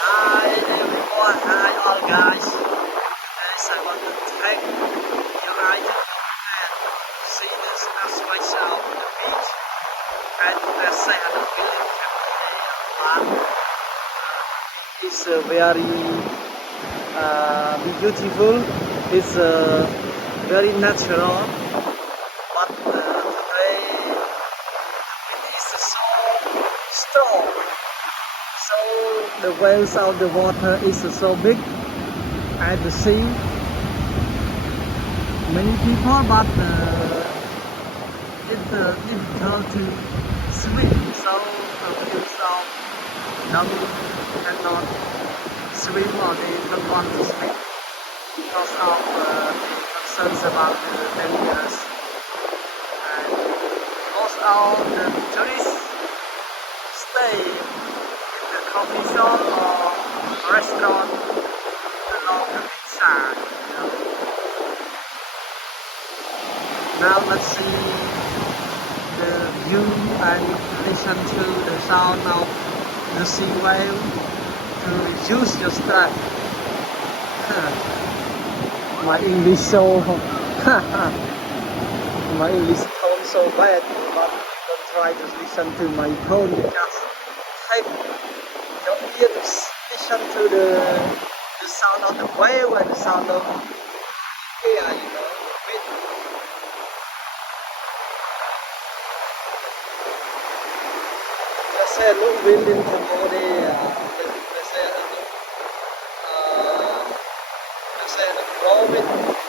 Hi everyone, hi all guys. Yes, I want to thank you guys and see this as myself on the beach and I say hello feeling Cambodia. It's very beautiful. It's very natural. But today the wind is so strong. So the waves of the water is so big at the sea. Many people, but it's difficult to swim. So abuse of them cannot swim or they don't want to swim because of concerns about the dangerous. And most of the tourists stay in the coffee shop or restaurant along the beach side. Now let's see the view and listen to the sound of the sea wave to reduce your stress. My English so my English tone so bad, but don't try to listen to my tone. Just take your ear to listen to the sound of the wave and the sound of air. Wind. Let's say look wind in Cambodia. Let's say look blowing.